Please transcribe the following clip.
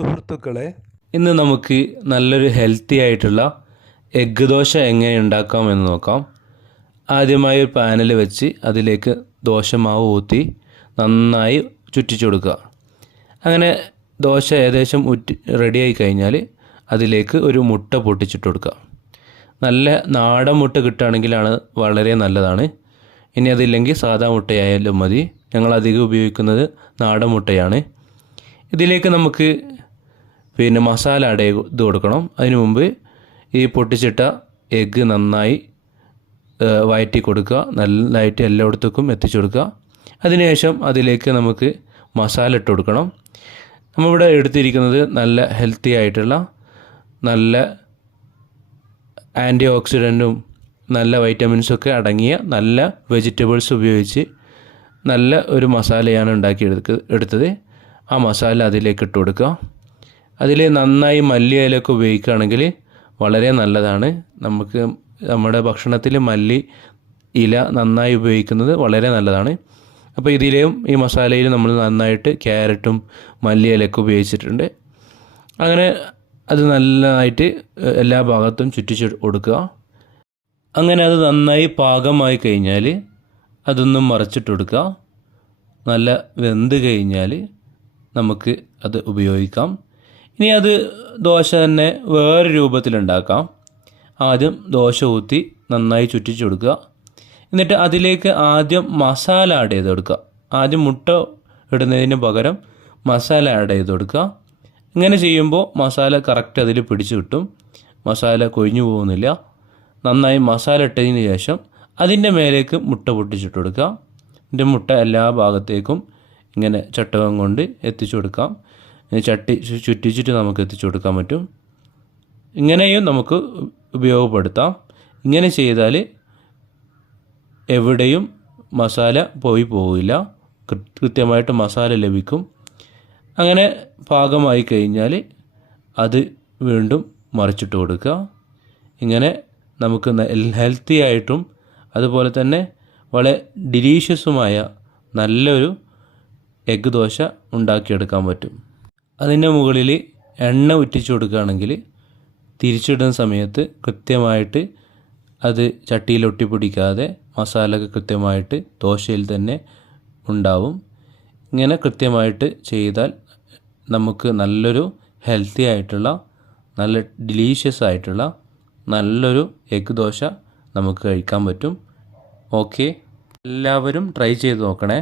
സുഹൃത്തുക്കളെ, ഇന്ന് നമുക്ക് നല്ലൊരു ഹെൽത്തി ആയിട്ടുള്ള എഗ്ഗ് ദോശ എങ്ങനെ ഉണ്ടാക്കാമെന്ന് നോക്കാം. ആദ്യമായി ഒരു പാനിൽ വെച്ച് അതിലേക്ക് ദോശമാവ് ഊറ്റി നന്നായി ചുറ്റിച്ചു കൊടുക്കുക. അങ്ങനെ ദോശ ഏകദേശം റെഡിയായി കഴിഞ്ഞാൽ അതിലേക്ക് ഒരു മുട്ട പൊട്ടിച്ചിട്ട് കൊടുക്കുക. നല്ല നാടൻ മുട്ട കിട്ടുകയാണെങ്കിലാണ് വളരെ നല്ലതാണ്. ഇനി അതില്ലെങ്കിൽ സാധാ മുട്ടയായാലും മതി. ഞങ്ങൾ അധികം ഉപയോഗിക്കുന്നത് നാടൻ മുട്ടയാണ്. ഇതിലേക്ക് നമുക്ക് മസാല ആഡ് ചെയ്ത് കൊടുക്കണം. അതിനു മുമ്പ് ഈ പൊട്ടിച്ചിട്ട എഗ്ഗ് നന്നായി വഴറ്റി കൊടുക്കുക. നല്ലതായിട്ട് എല്ലായിടത്തേക്കും എത്തിച്ചു കൊടുക്കുക. അതിനുശേഷം അതിലേക്ക് നമുക്ക് മസാല ഇട്ട് കൊടുക്കണം. നമ്മളിവിടെ എടുത്തിരിക്കുന്നത് നല്ല ഹെൽത്തി ആയിട്ടുള്ള നല്ല ആൻറ്റി ഓക്സിഡൻറ്റും നല്ല വൈറ്റമിൻസൊക്കെ അടങ്ങിയ നല്ല വെജിറ്റബിൾസ് ഉപയോഗിച്ച് നല്ല ഒരു മസാലയാണ് എടുത്തത്. ആ മസാല അതിലേക്ക് ഇട്ട് കൊടുക്കുക. അതിൽ നന്നായി മല്ലിയിലൊക്കെ ഉപയോഗിക്കുകയാണെങ്കിൽ വളരെ നല്ലതാണ്. നമുക്ക് നമ്മുടെ ഭക്ഷണത്തിൽ മല്ലി ഇല നന്നായി ഉപയോഗിക്കുന്നത് വളരെ നല്ലതാണ്. അപ്പോൾ ഇതിലെയും ഈ മസാലയിൽ നമ്മൾ നന്നായിട്ട് ക്യാരറ്റും മല്ലിയിലൊക്കെ ഉപയോഗിച്ചിട്ടുണ്ട്. അങ്ങനെ അത് നല്ലതായിട്ട് എല്ലാ ഭാഗത്തും ചുറ്റിച്ച് കൊടുക്കുക. അങ്ങനെ അത് നന്നായി പാകമായി കഴിഞ്ഞാൽ അതൊന്നും മറച്ചിട്ട് കൊടുക്കുക. നല്ല വെന്ത് കഴിഞ്ഞാൽ നമുക്ക് അത് ഉപയോഗിക്കാം. ഇനി അത് ദോശ തന്നെ വേറെ രൂപത്തിലുണ്ടാക്കാം. ആദ്യം ദോശ ഊറ്റി നന്നായി ചുറ്റിച്ച് കൊടുക്കുക. എന്നിട്ട് അതിലേക്ക് ആദ്യം മസാല ആഡ് ചെയ്ത് കൊടുക്കുക. ആദ്യം മുട്ട ഇടുന്നതിന് പകരം മസാല ആഡ് ചെയ്ത് കൊടുക്കുക. ഇങ്ങനെ ചെയ്യുമ്പോൾ മസാല കറക്റ്റ് അതിൽ പിടിച്ച് കിട്ടും. മസാല കൊഴിഞ്ഞു പോകുന്നില്ല. നന്നായി മസാല ഇട്ടതിന് ശേഷം അതിൻ്റെ മേലേക്ക് മുട്ട പൊട്ടിച്ചിട്ട് കൊടുക്കുക. ഇതിൻ്റെ മുട്ട എല്ലാ ഭാഗത്തേക്കും ഇങ്ങനെ ചട്ടകം കൊണ്ട് എത്തിച്ചു കൊടുക്കാം. ചട്ടി ചുറ്റിച്ചിട്ട് നമുക്ക് എത്തിച്ചു കൊടുക്കാൻ പറ്റും. ഇങ്ങനെയും നമുക്ക് ഉപയോഗപ്പെടുത്താം. ഇങ്ങനെ ചെയ്താൽ എവിടെയും മസാല പോവില്ല. കൃത്യമായിട്ട് മസാല ലഭിക്കും. അങ്ങനെ പാകമായി കഴിഞ്ഞാൽ അത് വീണ്ടും മറിച്ചിട്ട് കൊടുക്കുക. ഇങ്ങനെ നമുക്ക് ഹെൽത്തി ആയിട്ടും അതുപോലെ തന്നെ വളരെ ഡിലീഷ്യസുമായ നല്ലൊരു എഗ്ഗ് ദോശ ഉണ്ടാക്കിയെടുക്കാൻ പറ്റും. അതിൻ്റെ മുകളിൽ എണ്ണ ഉറ്റിച്ച് കൊടുക്കുകയാണെങ്കിൽ തിരിച്ചിടുന്ന സമയത്ത് കൃത്യമായിട്ട് അത് ചട്ടിയിൽ ഒട്ടിപ്പിടിക്കാതെ മസാലയൊക്കെ കൃത്യമായിട്ട് ദോശയിൽ തന്നെ ഉണ്ടാവും. ഇങ്ങനെ കൃത്യമായിട്ട് ചെയ്താൽ നമുക്ക് നല്ലൊരു ഹെൽത്തി ആയിട്ടുള്ള നല്ല ഡിലീഷ്യസ് ആയിട്ടുള്ള നല്ലൊരു എഗ്ഗ് ദോശ നമുക്ക് കഴിക്കാൻ പറ്റും. ഓക്കെ, എല്ലാവരും ട്രൈ ചെയ്ത് നോക്കണേ.